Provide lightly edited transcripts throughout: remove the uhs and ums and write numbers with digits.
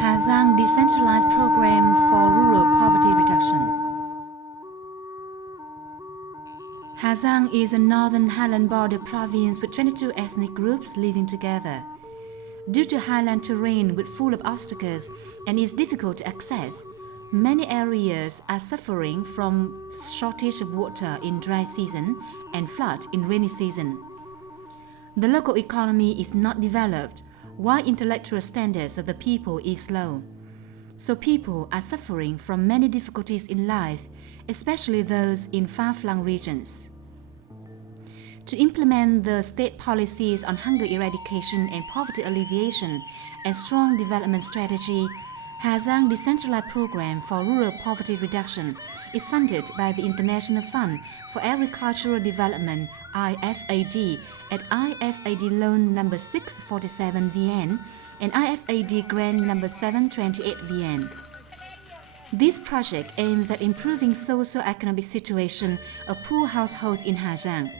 Giang decentralized program for rural poverty reduction. Giang is a northern highland border province with 22 ethnic groups living together. Due to highland terrain with full of obstacles and is difficult to access, many areas are suffering from shortage of water in dry season and flood in rainy season. The local economy is not developed, while intellectual standards of the people is low. So people are suffering from many difficulties in life, especially those in far-flung regions. To implement the state policies on hunger eradication and poverty alleviation and strong development strategy, Giang Decentralized Program for Rural Poverty Reduction is funded by the International Fund for Agricultural Development (IFAD) at IFAD Loan number 647 VN and IFAD Grant number 728 VN. This project aims at improving socio-economic situation of poor households in Giang.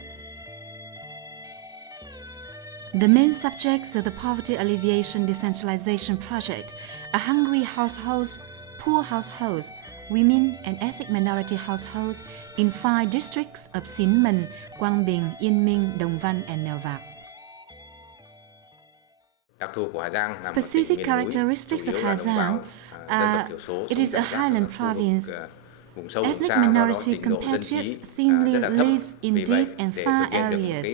The main subjects of the Poverty Alleviation Decentralization Project are hungry households, poor households, women and ethnic minority households in 5 districts of Xin Men, Quang Binh, Yên Minh, Đồng Văn and Mèo Vạc. Specific characteristics of Giang are it is a highland province. Ethnic minority compatriots thinly lives in deep and far areas,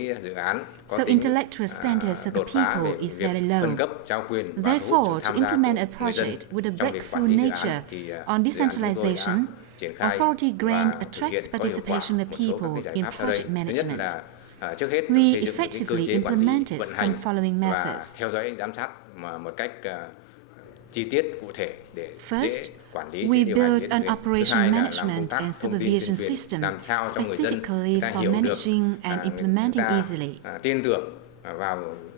so intellectual standards of the people is very low. Therefore, to implement a project with a breakthrough nature on decentralization, authority grant attracts participation of people in project management. We effectively implemented some following methods. First, we built an operation management and supervision system specifically for managing and implementing easily.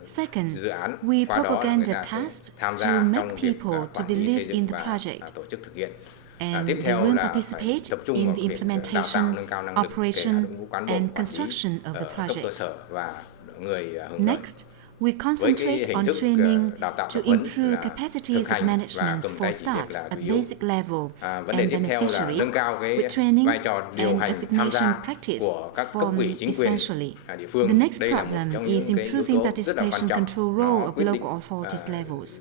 Second, we propaganda tasks to make people to believe in the project, and they will participate in the implementation, operation, and construction of the project. Next, we concentrate on training to improve capacities of management for staffs at basic level and beneficiaries, with trainings and assignation practice formed essentially. The next problem is improving participation control role of local authorities levels.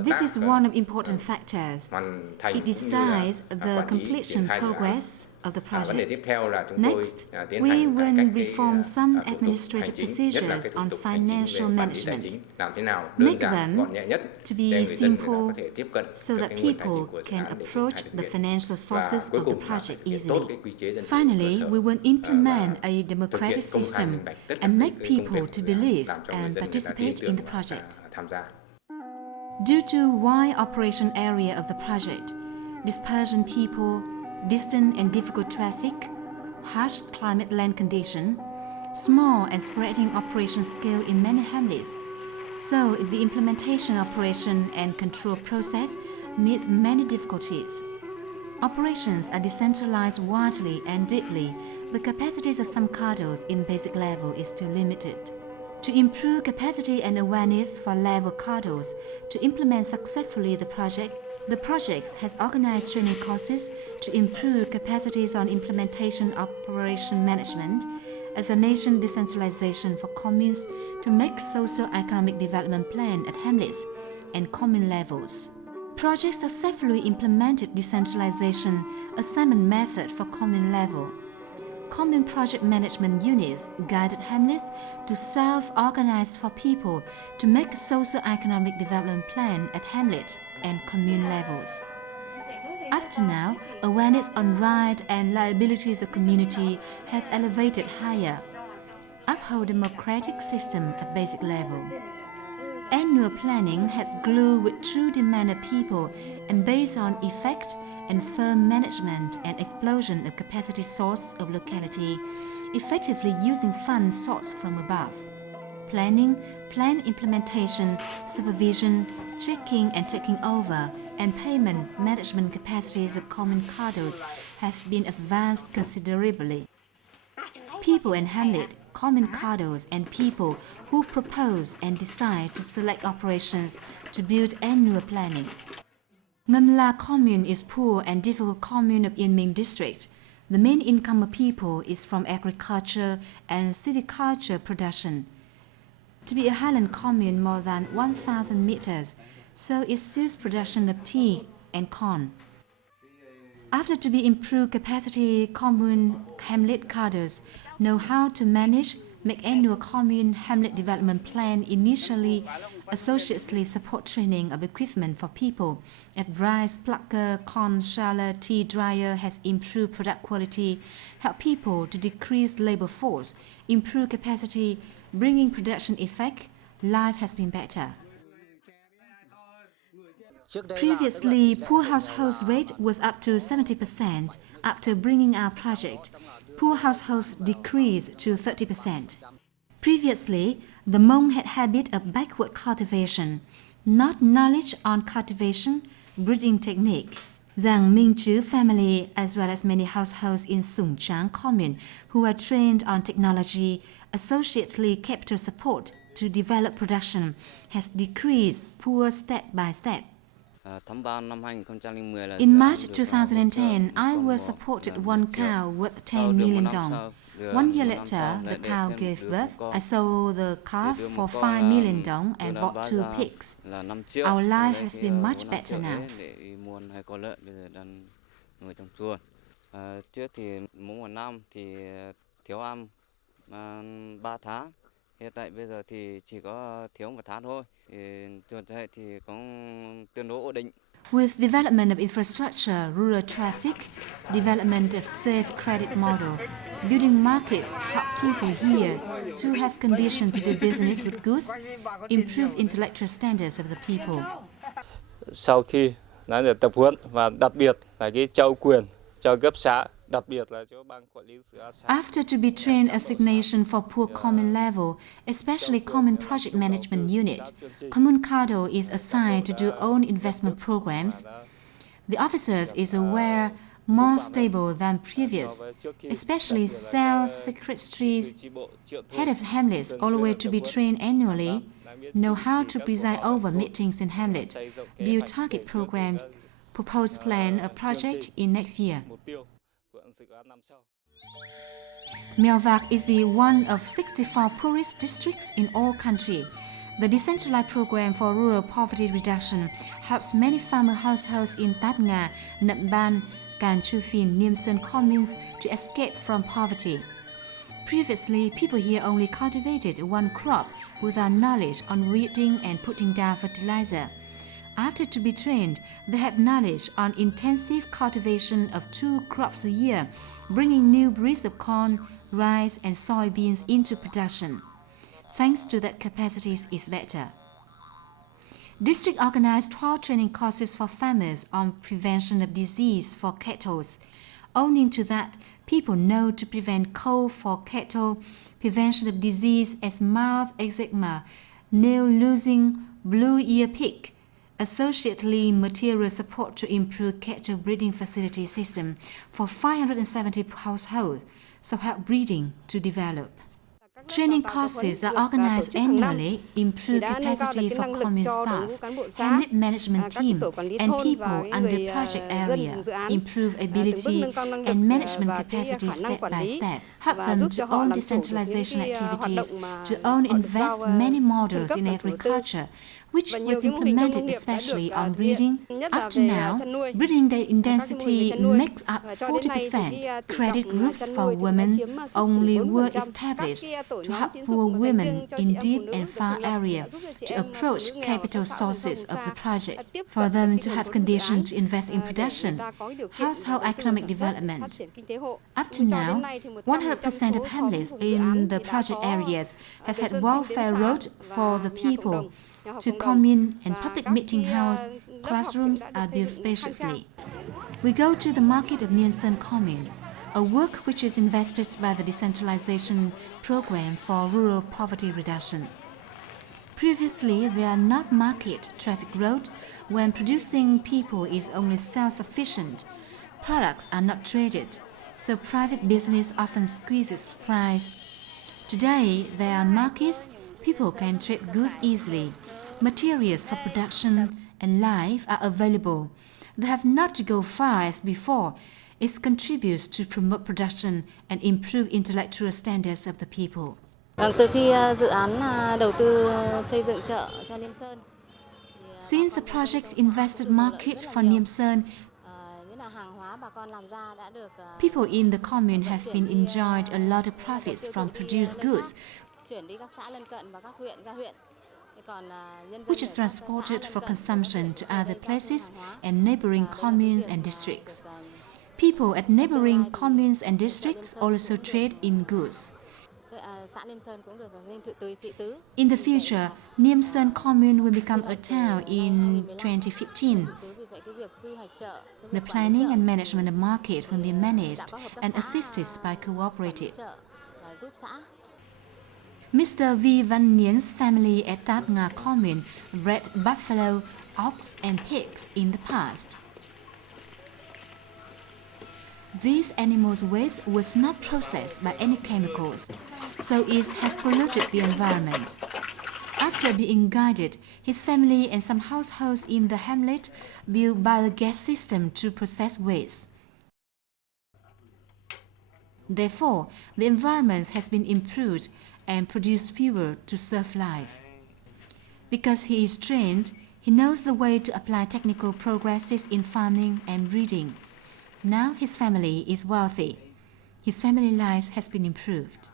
This is one of important factors. It decides the completion progress of the project. Next, we will reform some administrative procedures on financial management, make them to be simple so that people can approach the financial sources of the project easily. Finally, we will implement a democratic system and make people to believe and participate in the project. Due to wide operation area of the project, dispersion people, distant and difficult traffic, harsh climate land condition, small and spreading operation scale in many hamlets. So the implementation operation and control process meets many difficulties. Operations are decentralized widely and deeply, but capacities of some cadres in basic level is still limited. To improve capacity and awareness for level cadres to implement successfully the project has organized training courses to improve capacities on implementation operation management as a nation decentralization for communes to make socio-economic development plan at hamlets and commune levels. Projects successfully implemented decentralization assignment method for commune level. Commune project management units guided hamlets to self-organize for people to make a socio-economic development plan at hamlet and commune levels. Up to now, awareness on rights and liabilities of community has elevated higher. Uphold democratic system at basic level. Annual planning has glued with true demand of people and based on effect and firm management and explosion of capacity source of locality, effectively using funds sourced from above. Planning, plan implementation, supervision, checking and taking over, and payment management capacities of common cadres have been advanced considerably. People and hamlet commune cadres and people who propose and decide to select operations to build annual planning. Ngam La commune is poor and difficult commune of Yên Minh district. The main income of people is from agriculture and silviculture production. To be a highland commune more than 1,000 meters, so it suits production of tea and corn. After to be improved capacity, commune hamlet cadres know how to manage, make annual commune hamlet development plan initially, associately support training of equipment for people. At rice plucker, corn sheller, tea dryer has improved product quality, help people to decrease labor force, improve capacity, bringing production effect, life has been better. Previously, poor households rate was up to 70%. After bringing our project, poor households decreased to 30%. Previously, the Hmong had habit of backward cultivation, not knowledge on cultivation, breeding technique. Giang.English family, as well as many households in Sùng Tráng commune who are trained on technology, associately capital support to develop production, has decreased poor step by step. In March 2010, I was supported one cow worth 10 million dong. 1 year later, the cow gave birth. I sold the calf for 5 million dong and bought 2 pigs. Our life has been much better now. Trước thì mỗi một năm thì thiếu ăn 3 tháng. Hiện tại bây giờ thì chỉ có thiếu 1 tháng thôi. Chuột chạy thì cũng tương đối ổn định. With development of infrastructure, rural traffic, development of safe credit model, building market help people here to have conditions to do business with goods, improve intellectual standards of the people. Sau khi đã được tập huấn và đặc biệt là cái trao quyền cho cấp xã, đặc biệt là cho ban quản lý dự án xã. After to be trained assignation for poor commune level, especially commune project management unit, commune cadre is assigned to do own investment programs. The officers is aware more stable than previous, especially sales secretaries, head of hamlets, all the way to be trained annually, know how to preside over meetings in hamlet, build target programs, propose plan a project in next year. Myeongvak is the one of 64 poorest districts in all country. The decentralized program for rural poverty reduction helps many farmer households in Tát Nga, Nậm Ban, Can Chu Phin, Niêm Sơn communes to escape from poverty. Previously, people here only cultivated one crop without knowledge on weeding and putting down fertilizer. After to be trained, they have knowledge on intensive cultivation of 2 crops a year, bringing new breeds of corn, rice and soybeans into production. Thanks to that, capacities is better. District organized 12 training courses for farmers on prevention of disease for cattle. Owing to that, people know to prevent cold for cattle, prevention of disease as mouth eczema, nail losing, blue ear pig. Associately, material support to improve cattle breeding facility system for 570 households, so help breeding to develop. Training courses are organized annually, improve capacity for commune staff, hamlet management team, and people under project area, improve ability and management capacity step by step, help them to own decentralization activities, to own invest many models in agriculture, which was implemented especially on breeding. Up to now, breeding intensity makes up 40%. Credit groups for women only were established to help poor women in deep and far area to approach capital sources of the project, for them to have conditions to invest in production, household economic development. Up to now, 100% of hamlets in the project areas has had welfare road for the people. To commune and public meeting house, classrooms are built spaciously. We go to the market of Niêm Sơn commune, a work which is invested by the decentralization program for rural poverty reduction. Previously, there are not market traffic road when producing people is only self-sufficient. Products are not traded, so private business often squeezes price. Today, there are markets, people can trade goods easily. Materials for production and life are available. They have not to go far as before. It contributes to promote production and improve intellectual standards of the people. Từ khi dự án đầu tư xây dựng chợ cho Liêm Sơn. Since the project's invested market for Niêm Sơn, people in the commune have been enjoyed a lot of profits from produced goods, which is transported for consumption to other places and neighboring communes and districts. People at neighboring communes and districts also trade in goods. In the future, Niêm Sơn commune will become a town in 2015. The planning and management of market will be managed and assisted by cooperatives. Mr. V. Văn Nien's family at Tát Nga commune bred buffalo, ox and pigs in the past. These animals' waste was not processed by any chemicals, so it has polluted the environment. After being guided, his family and some households in the hamlet built biogas system to process waste. Therefore, the environment has been improved and produced fuel to serve life. Because he is trained, he knows the way to apply technical progresses in farming and breeding. Now his family is wealthy. His family life has been improved.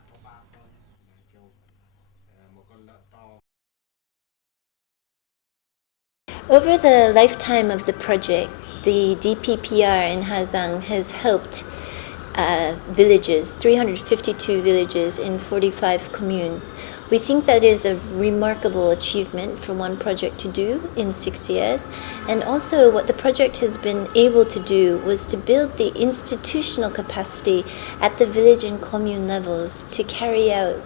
Over the lifetime of the project, the DPPR in Ha Giang has helped villages, 352 villages in 45 communes. We think that is a remarkable achievement for one project to do in 6 years. And also what the project has been able to do was to build the institutional capacity at the village and commune levels to carry out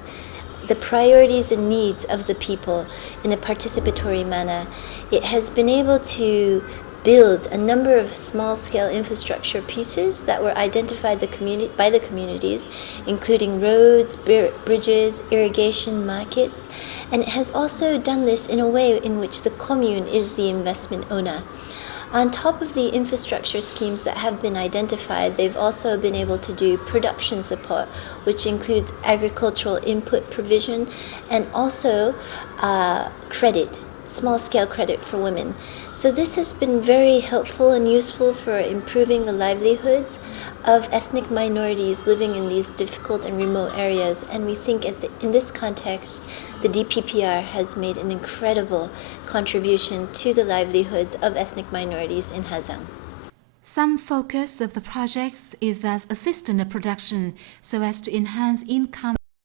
the priorities and needs of the people in a participatory manner. It has been able to build a number of small-scale infrastructure pieces that were identified by the communities, including roads, bridges, irrigation, markets, and it has also done this in a way in which the commune is the investment owner. On top of the infrastructure schemes that have been identified, they've also been able to do production support, which includes agricultural input provision and also credit, small-scale credit for women. So this has been very helpful and useful for improving the livelihoods of ethnic minorities living in these difficult and remote areas. And we think in this context, the DPPR has made an incredible contribution to the livelihoods of ethnic minorities in Ha Giang. Some focus of the projects is as assisting the production so as to enhance income